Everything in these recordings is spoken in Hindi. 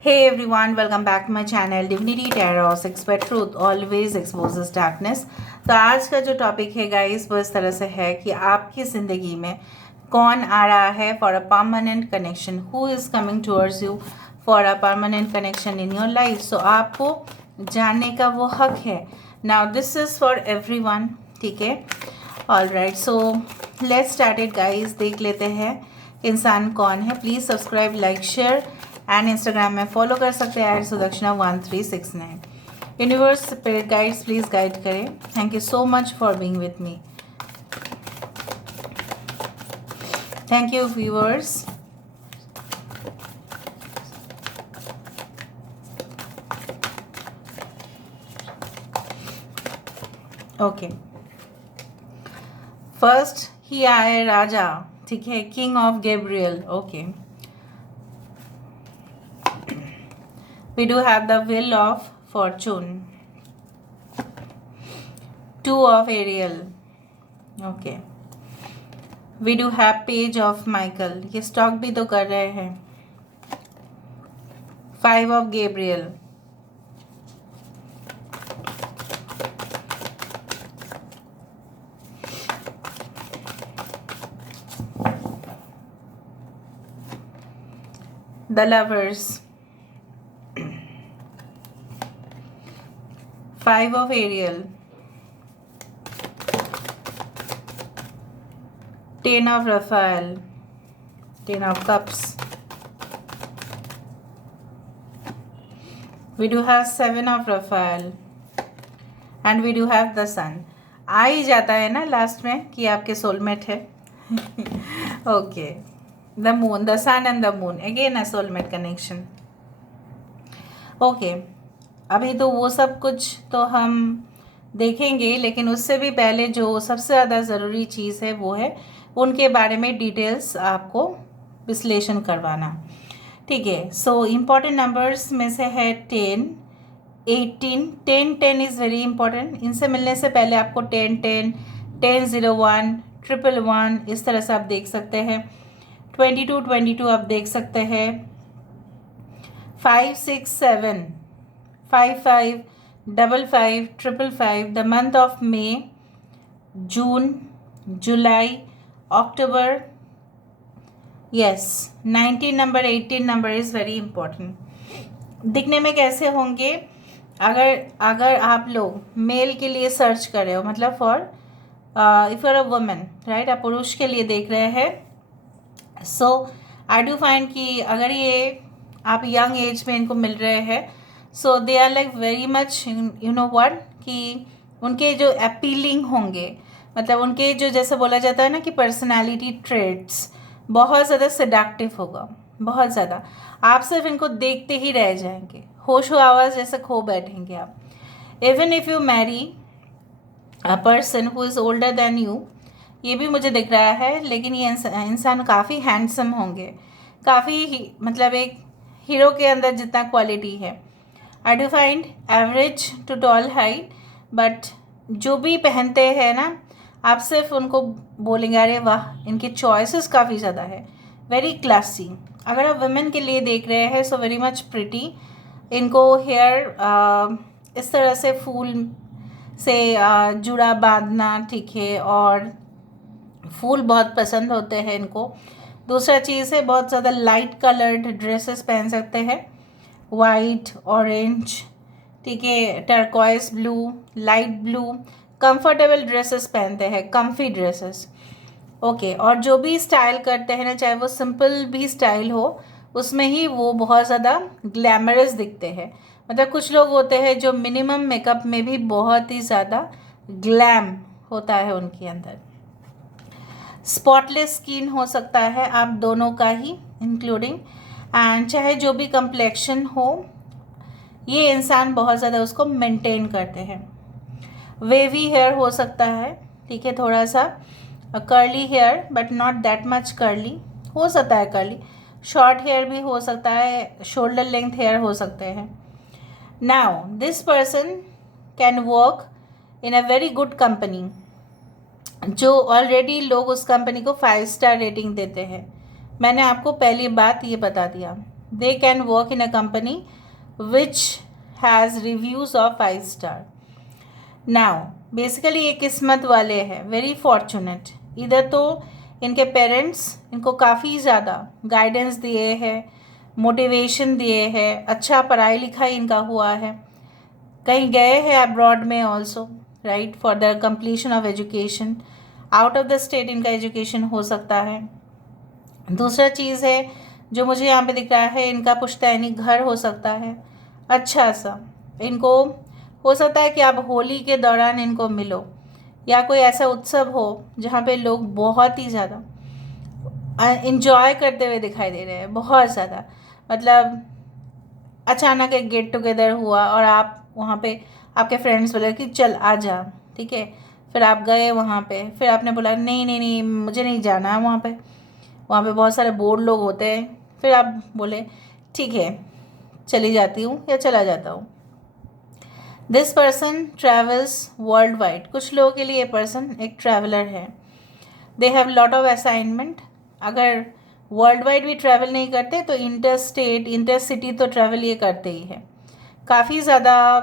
Hey everyone, welcome back to my channel Divinity Tarot Sex by Truth always exposes darkness। तो आज का जो टॉपिक है गाइस वो इस तरह से है कि आपकी ज़िंदगी में कौन आ रहा है for a permanent connection, who is coming towards you for a permanent connection in your life. So आपको जानने का वो हक है। Now this is for everyone, ठीक है। All right, so let's start it guys. देख लेते हैं इंसान कौन है। Please subscribe, like, share and Instagram में फॉलो कर सकते हैं @सुदक्षिणा1369। Universe spirit guides please guide करें। Thank you so much for being with me. Thank you viewers. Okay, first ही आए राजा, ठीक है, king of Gabriel. Okay, we do have the wheel of fortune, 2 of Ariel। okay, we do have page of Michael, ये स्टॉक भी तो कर रहे हैं। 5 of Gabriel, the lovers, 5 of Ariel, 10 of Raphael, 10 of Cups, we do have 7 of Raphael and we do have the Sun। आ ही जाता है ना लास्ट में कि आपके सोलमेट है। Okay, the moon, the sun and the moon, again a soulmate connection. Okay, अभी तो वो सब कुछ तो हम देखेंगे, लेकिन उससे भी पहले जो सबसे ज़्यादा ज़रूरी चीज़ है वो है उनके बारे में डिटेल्स आपको विश्लेषण करवाना, ठीक है। सो इम्पॉर्टेंट नंबर्स में से है 10, 18, 10, 10 इज़ वेरी इंपॉर्टेंट। इनसे मिलने से पहले आपको 10, 10, 10, 01, 111 इस तरह से आप देख सकते हैं। 22, 22 आप देख सकते हैं। 5, 6, 7, 5, 5, 5, 5, 555, the month of May, June, July, October, yes. 19 number, 18 number is very important. दिखने में कैसे होंगे? अगर आप लोग मेल के लिए सर्च कर रहे हो, मतलब for if you are a women, right, आप पुरुष के लिए देख रहे हैं। सो आई डू फाइंड कि अगर ये आप यंग एज में इनको मिल रहे हैं, so they are like very much, you know what, कि उनके जो अपीलिंग होंगे, मतलब उनके जो जैसे बोला जाता है ना कि पर्सनालिटी ट्रेट्स बहुत ज़्यादा सेडक्टिव होगा, बहुत ज़्यादा। आप सिर्फ इनको देखते ही रह जाएंगे, होश आवाज़ जैसे खो बैठेंगे आप। Even if you marry a person who is older than you, ये भी मुझे दिख रहा है, लेकिन ये इंसान काफ़ी हैंडसम होंगे, काफ़ी मतलब एक हीरो के अंदर जितना क्वालिटी है। I do find average to tall height, but जो भी पहनते हैं ना, आप सिर्फ उनको बोलेंगे अरे वाह, इनके चॉइसेस काफ़ी ज़्यादा है, वेरी क्लासी। अगर आप वुमेन के लिए देख रहे हैं, सो वेरी मच प्रिटी। इनको हेयर इस तरह से फूल से जुड़ा बांधना, ठीक है, और फूल बहुत पसंद होते हैं इनको। दूसरा चीज़ है बहुत ज़्यादा लाइट कलर्ड ड्रेसेस पहन सकते हैं, वाइट, ऑरेंज, ठीक है, turquoise blue, light blue, comfortable dresses पहनते हैं, कंफी ड्रेसेस। ओके, और जो भी स्टाइल करते हैं ना, चाहे वो सिंपल भी स्टाइल हो, उसमें ही वो बहुत ज़्यादा ग्लैमरस दिखते हैं। मतलब कुछ लोग होते हैं जो मिनिमम मेकअप में भी बहुत ही ज़्यादा ग्लैम होता है उनके अंदर। स्पॉटलेस स्किन हो सकता है आप दोनों का ही, इंक्लूडिंग, एंड चाहे जो भी कंप्लेक्शन हो, ये इंसान बहुत ज़्यादा उसको मेंटेन करते हैं। वेवी हेयर हो सकता है, ठीक है, थोड़ा सा curly hair but not that much curly, हो सकता है कर्ली। शॉर्ट हेयर भी हो सकता है, शोल्डर लेंथ हेयर हो सकते हैं। Now this person can work in a very good company, जो ऑलरेडी लोग उस कंपनी को 5 स्टार रेटिंग देते हैं। मैंने आपको पहली बात ये बता दिया। They can work in a company which has reviews of 5 star. Now basically ये किस्मत वाले हैं, वेरी फॉर्चुनेट। इधर तो इनके पेरेंट्स इनको काफ़ी ज़्यादा गाइडेंस दिए हैं, मोटिवेशन दिए हैं, अच्छा पढ़ाई लिखाई इनका हुआ है, कहीं गए हैं अब्रॉड में also, right, for the completion of education. Out of the state इनका एजुकेशन हो सकता है। दूसरा चीज़ है जो मुझे यहाँ पे दिख रहा है, इनका पुश्तैनी घर हो सकता है अच्छा सा। इनको हो सकता है कि आप होली के दौरान इनको मिलो, या कोई ऐसा उत्सव हो जहाँ पे लोग बहुत ही ज़्यादा इंजॉय करते हुए दिखाई दे रहे हैं, बहुत ज़्यादा। मतलब अचानक एक गेट टुगेदर हुआ और आप वहाँ पे, आपके फ्रेंड्स बोले कि चल आ जा, ठीक है, फिर आप गए वहाँ पे, फिर आपने बोला नहीं नहीं नहीं मुझे नहीं जाना है वहाँ पे बहुत सारे बोर्ड लोग होते हैं, फिर आप बोले ठीक है चली जाती हूँ या चला जाता हूँ। This person travels world wide. कुछ लोगों के लिए ये पर्सन एक ट्रैवलर है। They have lot of assignment. अगर वर्ल्ड वाइड भी ट्रैवल नहीं करते तो इंटर स्टेट इंटर सिटी तो ट्रैवल ये करते ही है काफ़ी ज़्यादा।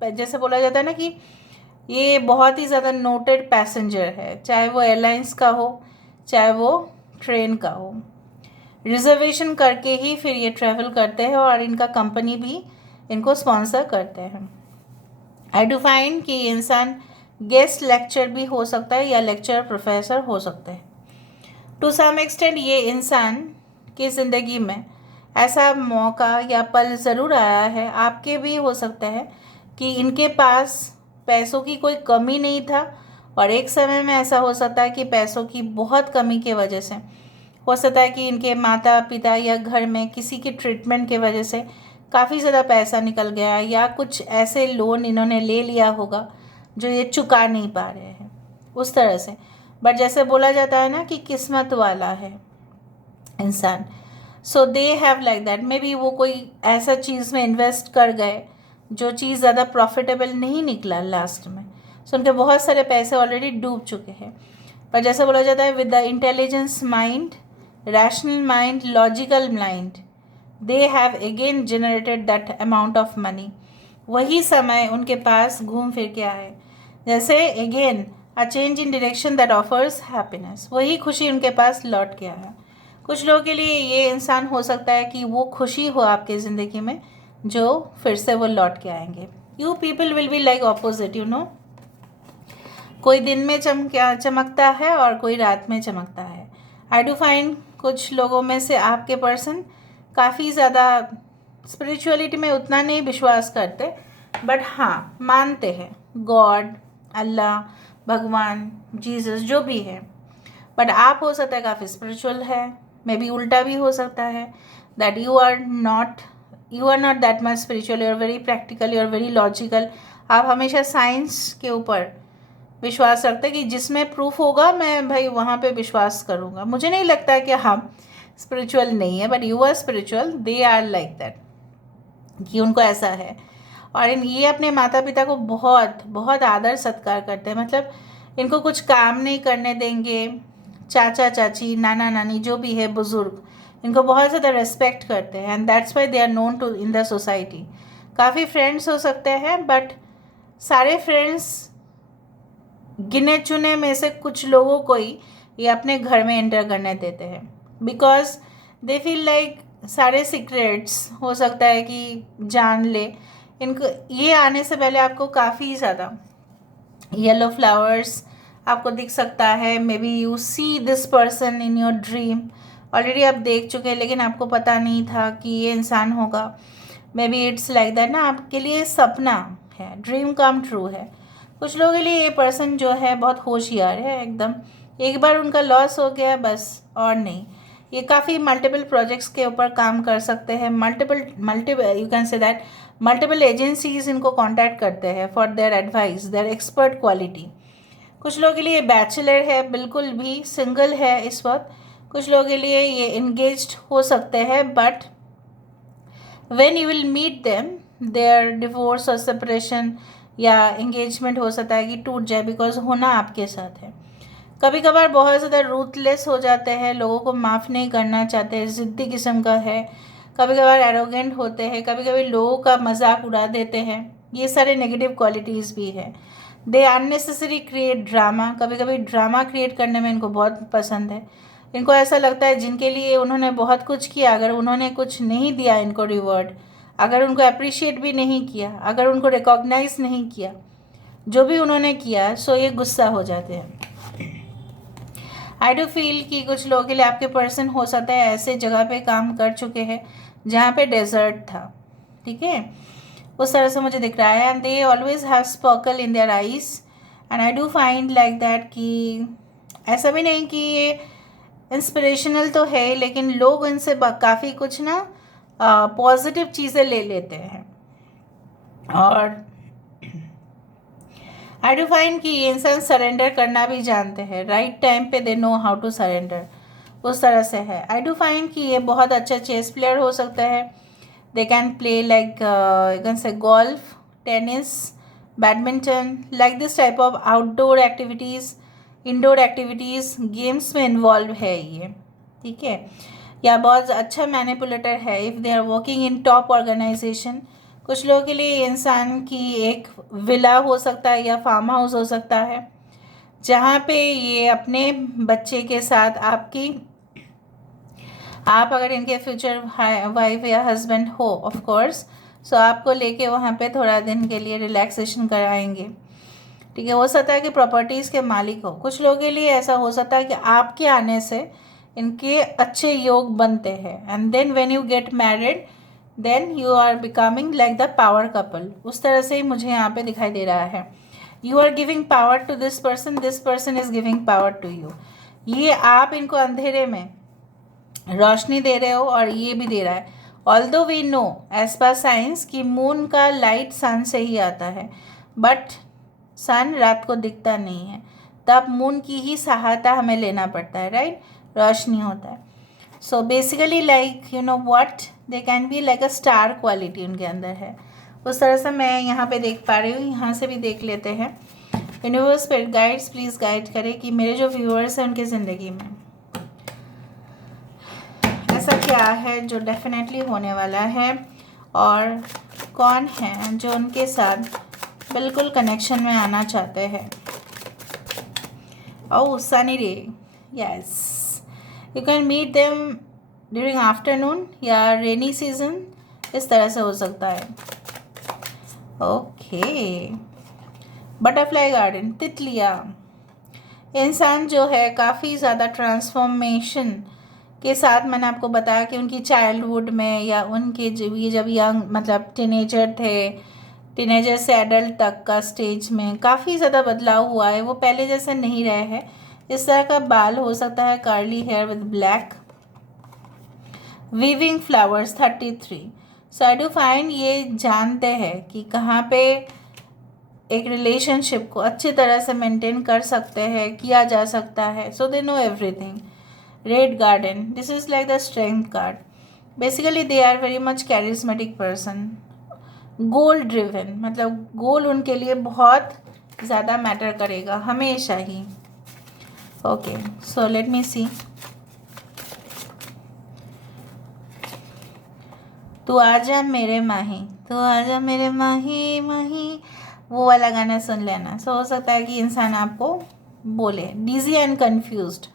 जैसे बोला जाता है ना कि ये बहुत ही ज़्यादा नोटेड पैसेंजर है, चाहे वो एयरलाइंस का हो चाहे वो ट्रेन का हो। रिजर्वेशन करके ही फिर ये ट्रैवल करते हैं और इनका कंपनी भी इनको स्पॉन्सर करते हैं। आई डू फाइंड कि इंसान गेस्ट लेक्चर भी हो सकता है या लेक्चर प्रोफेसर हो सकते हैं। टू सम एक्सटेंट ये इंसान की ज़िंदगी में ऐसा मौका या पल ज़रूर आया है, आपके भी हो सकता है, कि इनके पास पैसों की कोई कमी नहीं था और एक समय में ऐसा हो सकता है कि पैसों की बहुत कमी की वजह से हो सकता है कि इनके माता पिता या घर में किसी की ट्रीटमेंट की वजह से काफ़ी ज़्यादा पैसा निकल गया, या कुछ ऐसे लोन इन्होंने ले लिया होगा जो ये चुका नहीं पा रहे हैं उस तरह से। बट जैसे बोला जाता है ना कि किस्मत वाला है इंसान, so they have like that. Maybe वो कोई ऐसा चीज़ में इन्वेस्ट कर गए जो चीज़ ज़्यादा प्रॉफिटेबल नहीं निकला लास्ट में, सो उनके बहुत सारे पैसे ऑलरेडी डूब चुके हैं। पर जैसे बोला जाता है with the intelligence mind, rational mind, logical mind, they have again generated that amount of money. वही समय उनके पास घूम फिर के आए, जैसे again a change in direction that offers happiness. वही खुशी उनके पास लौट के आया। कुछ लोगों के लिए ये इंसान हो सकता है कि वो खुशी हो आपके ज़िंदगी में जो फिर से वो लौट के आएंगे। You people will be like opposite, you know. कोई दिन में चमकता है और कोई रात में चमकता है। आई डू फाइंड कुछ लोगों में से आपके पर्सन काफ़ी ज़्यादा स्पिरिचुअलिटी में उतना नहीं विश्वास करते, बट हाँ मानते हैं गॉड, अल्लाह, भगवान, जीसस, जो भी है। बट आप हो सकता है काफ़ी स्पिरिचुअल है, मे बी उल्टा भी हो सकता है that you are not that much spiritual, you are very practical, you are very logical. आप हमेशा साइंस के ऊपर विश्वास रखते हैं कि जिसमें प्रूफ होगा मैं भाई वहाँ पे विश्वास करूँगा। मुझे नहीं लगता कि हम स्पिरिचुअल नहीं है, but you are spiritual, they are like that, कि उनको ऐसा है। और ये अपने माता पिता को बहुत बहुत आदर सत्कार करते हैं, मतलब इनको कुछ काम नहीं करने देंगे। चाचा चाची, नाना नानी, जो भी है बुज़ुर्ग, इनको बहुत ज़्यादा रेस्पेक्ट करते हैं, and that's why they are known to in the society. काफ़ी फ्रेंड्स हो सकते हैं, बट सारे फ्रेंड्स गिने चुने में से कुछ लोगों को ही ये अपने घर में एंटर करने देते हैं, बिकॉज दे फील लाइक सारे सीक्रेट्स हो सकता है कि जान ले इनको। ये आने से पहले आपको काफ़ी ज़्यादा येलो फ्लावर्स आपको दिख सकता है। May be you see this person in your dream, already आप देख चुके हैं लेकिन आपको पता नहीं था कि ये इंसान होगा। May be it's like that ना, आपके लिए सपना है, ड्रीम कम ट्रू है। कुछ लोगों के लिए ये पर्सन जो है बहुत होशियार है एकदम, एक बार उनका लॉस हो गया बस, और नहीं। ये काफ़ी मल्टीपल प्रोजेक्ट्स के ऊपर काम कर सकते हैं, multiple you can say that multiple agencies इनको कांटेक्ट करते हैं for their advice, their expert quality. कुछ लोगों के लिए बैचलर है, बिल्कुल भी सिंगल है इस वक्त। कुछ लोगों के लिए ये इंगेज्ड हो सकते हैं, but when you will meet them their divorce और सेपरेशन या एंगेजमेंट हो सकता है कि टूट जाए, बिकॉज होना आपके साथ है। कभी कभार बहुत ज़्यादा रूथलेस हो जाते हैं, लोगों को माफ़ नहीं करना चाहते, ज़िद्दी किस्म का है। कभी कभार एरोगेंट होते हैं, कभी कभी लोगों का मजाक उड़ा देते हैं, ये सारे नेगेटिव क्वालिटीज़ भी है। दे अननेसेसरी क्रिएट ड्रामा, कभी कभी ड्रामा क्रिएट करने में इनको बहुत पसंद है। इनको ऐसा लगता है जिनके लिए उन्होंने बहुत कुछ किया, अगर उन्होंने कुछ नहीं दिया इनको रिवॉर्ड, अगर उनको अप्रिशिएट भी नहीं किया, अगर उनको रिकॉग्नाइज नहीं किया जो भी उन्होंने किया, सो ये गुस्सा हो जाते हैं। आई डू फील कि कुछ लोगों के लिए आपके पर्सन हो सकता है ऐसे जगह पे काम कर चुके हैं जहाँ पे डेजर्ट था, ठीक है, उस तरह से मुझे दिख रहा है। And they always have sparkle in their eyes and I do find like that कि ऐसा भी नहीं कि ये इंस्पिरेशनल तो है, लेकिन लोग इनसे काफ़ी कुछ ना पॉजिटिव चीज़ें ले लेते हैं। और आई डू फाइंड कि ये इंसान सरेंडर करना भी जानते हैं, राइट टाइम पे they know how to surrender, उस तरह से है। आई डू फाइंड कि ये बहुत अच्छा चेस प्लेयर हो सकता है। They can play like you can say golf, tennis, badminton, like this type of outdoor activities, indoor activities, games में इन्वॉल्व है ये, ठीक है। या बहुत अच्छा मैनिपुलेटर है if they are working in top organisation. कुछ लोगों के लिए इंसान की एक विला हो सकता है या फार्म हाउस हो सकता है जहाँ पे ये अपने बच्चे के साथ आप अगर इनके फ्यूचर वाइफ या हस्बैंड हो ऑफ कोर्स, सो आपको लेके वहाँ पे थोड़ा दिन के लिए रिलैक्सेशन कराएंगे, ठीक है। हो सकता है कि प्रॉपर्टीज़ के मालिक हो। कुछ लोगों के लिए ऐसा हो सकता है कि आपके आने से इनके अच्छे योग बनते हैं and then when you get married then you are becoming like the power couple, उस तरह से ही मुझे यहाँ पे दिखाई दे रहा है। You are giving power to this person is giving power to you. ये आप इनको अंधेरे में रोशनी दे रहे हो और ये भी दे रहा है। Although we know as per science कि मून का लाइट सन से ही आता है, बट सन रात को दिखता नहीं है, तब मून की ही सहायता हमें लेना पड़ता है, राइट, रोशनी होता है। So basically like you know what they can be like a star quality उनके अंदर है, उस तरह से मैं यहाँ पे देख पा रही हूँ। यहाँ से भी देख लेते हैं। Universe spirit guides please guide करें कि मेरे जो व्यूअर्स हैं उनकी ज़िंदगी में ऐसा क्या है जो डेफिनेटली होने वाला है, और कौन है जो उनके साथ बिल्कुल कनेक्शन में आना चाहते हैं। Oh sunny day, yes, you can meet them during afternoon या रेनी सीजन, इस तरह से हो सकता है। ओके, बटरफ्लाई गार्डन, तितलियाँ। इंसान जो है काफ़ी ज़्यादा ट्रांसफॉर्मेशन के साथ, मैंने आपको बताया कि उनकी चाइल्डहुड में या उनके जब यंग मतलब टीनेजर थे, टीनेजर से एडल्ट तक का स्टेज में काफ़ी ज़्यादा बदलाव हुआ है, वो पहले जैसे नहीं रहे हैं। इस तरह का बाल हो सकता है, curly here with black, weaving flowers 33। So I do find ये जानते हैं कि कहाँ पे एक रिलेशनशिप को अच्छी तरह से मेंटेन कर सकते हैं, किया जा सकता है। So they know everything. Red garden, this is like the strength card. Basically they are very much charismatic person, goal driven, मतलब गोल उनके लिए बहुत ज़्यादा मैटर करेगा हमेशा ही। ओके, सो लेट मी सी। तू आजा मेरे माही, तू आजा मेरे माही माही, वो वाला गाना सुन लेना। सो हो सकता है कि इंसान आपको बोले डिजी एंड कंफ्यूज्ड।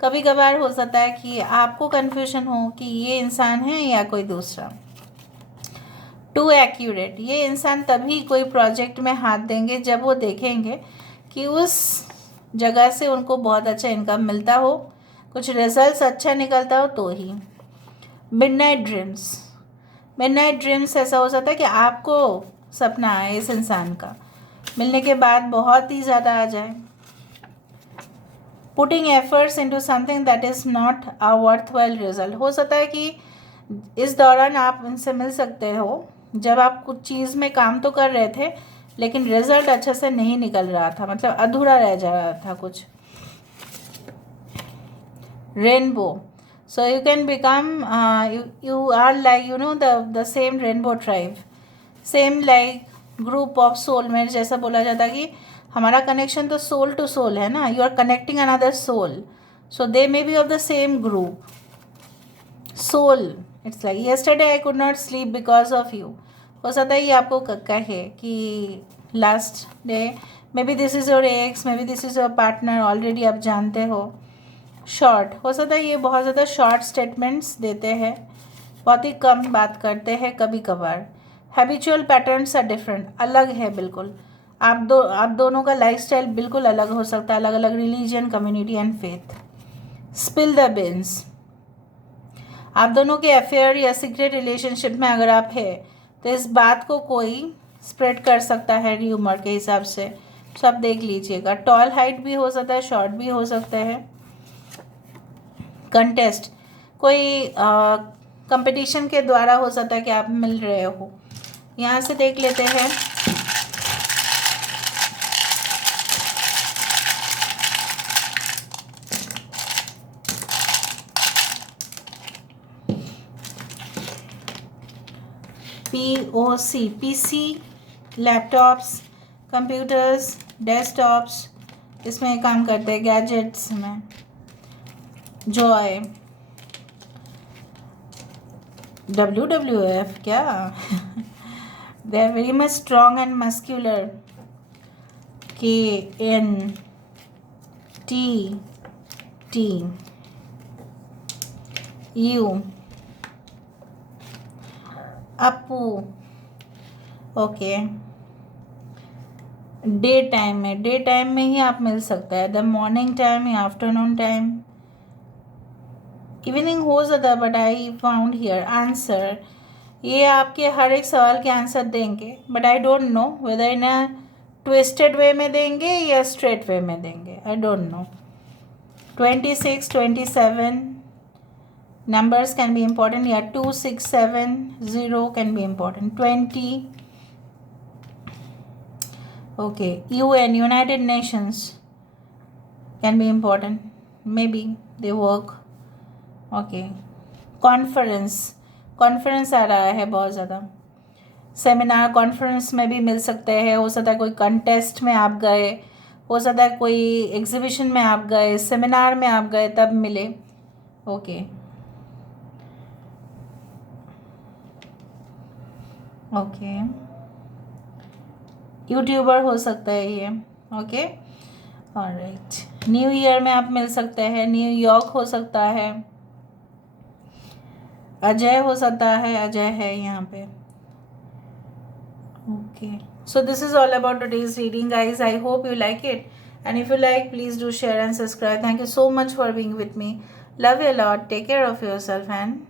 कभी कभार हो सकता है कि आपको कंफ्यूजन हो कि ये इंसान है या कोई दूसरा। टू एक्यूरेट, ये इंसान तभी कोई प्रोजेक्ट में हाथ देंगे जब वो देखेंगे कि उस जगह से उनको बहुत अच्छा इनकम मिलता हो, कुछ रिजल्ट्स अच्छा निकलता हो तो ही। मिडनाइट ड्रीम्स, मिडनाइट ड्रीम्स ऐसा हो सकता है कि आपको सपना आए इस इंसान का, मिलने के बाद बहुत ही ज़्यादा आ जाए। Putting efforts into something that is not a worthwhile result, हो सकता है कि इस दौरान आप इनसे मिल सकते हो जब आप कुछ चीज़ में काम तो कर रहे थे लेकिन रिजल्ट अच्छे से नहीं निकल रहा था, मतलब अधूरा रह जा रहा था कुछ। Rainbow, so you can become you are like you know the same rainbow tribe, same like group of soulmates, जैसा बोला जाता है कि हमारा कनेक्शन तो सोल टू सोल है ना, you are connecting another soul, so they may be of the same group soul, it's like yesterday I could not sleep because of you. हो सकता है ये आपको कहे कि last day, maybe this is your ex, maybe this is your partner, already आप जानते हो। शॉर्ट हो सकता है ये बहुत ज़्यादा शॉर्ट स्टेटमेंट्स देते हैं, बहुत ही कम बात करते हैं कभी कभार। हैबिचुअल पैटर्न्स आर डिफरेंट, अलग है बिल्कुल। आप दोनों का लाइफस्टाइल बिल्कुल अलग हो सकता है, अलग अलग religion, community and faith. Spill the beans, आप दोनों के अफेयर या सीक्रेट रिलेशनशिप में अगर आप है तो इस बात को कोई स्प्रेड कर सकता है र्यूमर के हिसाब से, तो आप देख लीजिएगा। टॉल हाइट भी हो सकता है, शॉर्ट भी हो सकता है। कंटेस्ट, कोई कंपटीशन के द्वारा हो सकता है कि आप मिल रहे हो। यहाँ से देख लेते हैं। POC, PC, laptops, computers, desktops, इसमें काम करते हैं, गैजेट्स में। जॉय, WWF क्या they are very much strong and muscular. KNTT, U, अपू, ओके। डे टाइम में ही आप मिल सकता है, द मॉर्निंग टाइम या आफ्टरनून टाइम, इवनिंग हो सकता है। But I found here answer, ये आपके हर एक सवाल के आंसर देंगे, but I don't know whether in a twisted way में देंगे या स्ट्रेट वे में देंगे, आई don't no. 26, 27 numbers can be important, या 2670 can be important, 20, okay, UN, United Nations can be important, maybe they work, okay। Conference आ रहा है बहुत ज़्यादा। सेमिनार, कॉन्फ्रेंस में भी मिल सकते हैं, हो सकता है कोई कंटेस्ट में आप गए, हो सकता है कोई एग्जीबिशन में आप गए, सेमिनार में आप गए तब मिले, ओके ओके। यूट्यूबर हो सकता है ये, ओके ऑलराइट। न्यू ईयर में आप मिल सकते हैं, न्यूयॉर्क हो सकता है, अजय हो सकता है, अजय है यहाँ पे, okay. So this is all about today's reading, guys. I hope you like it, and if you like, please do share and subscribe. Thank you so much for being with me. Love you a lot. Take care of yourself and